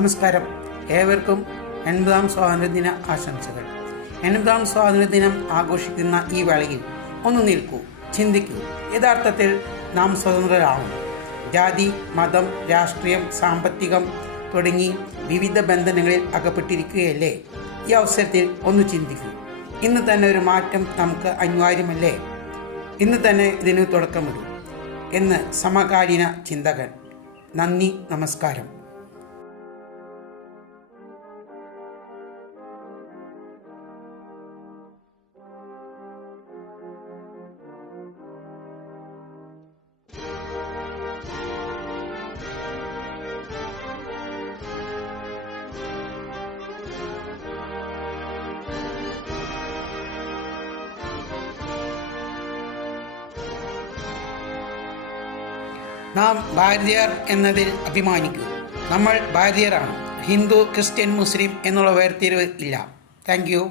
നമസ്കാരം. ഏവർക്കും 80ാം സ്വാതന്ത്ര്യദിന ആശംസകൾ. 80ാം സ്വാതന്ത്ര്യദിനം ആഘോഷിക്കുന്ന ഈ വേളയിൽ ഒന്ന് നിൽക്കൂ, ചിന്തിക്കൂ. യഥാർത്ഥത്തിൽ നാം സ്വതന്ത്രരാണോ? ജാതി, മതം, രാഷ്ട്രീയം, സാമ്പത്തികം തുടങ്ങി വിവിധ ബന്ധനങ്ങളിൽ അകപ്പെട്ടിരിക്കുകയല്ലേ? ഈ അവസരത്തിൽ ഒന്ന് ചിന്തിക്കൂ. ഇന്ന് തന്നെ ഒരു മാറ്റം നമുക്ക് അനിവാര്യമല്ലേ? ഇന്ന് തന്നെ ഇതിന് തുടക്കമിടൂ എന്ന് സമകാലീന ചിന്തകൻ. നന്ദി, നമസ്കാരം. നാം ഭാരതീയർ എന്നതിൽ അഭിമാനിക്കൂ. നമ്മൾ ഭാരതീയരാണ്. ഹിന്ദു, ക്രിസ്ത്യൻ, മുസ്ലിം എന്നുള്ള വേർതിരിവ് ഇല്ല. Thank you.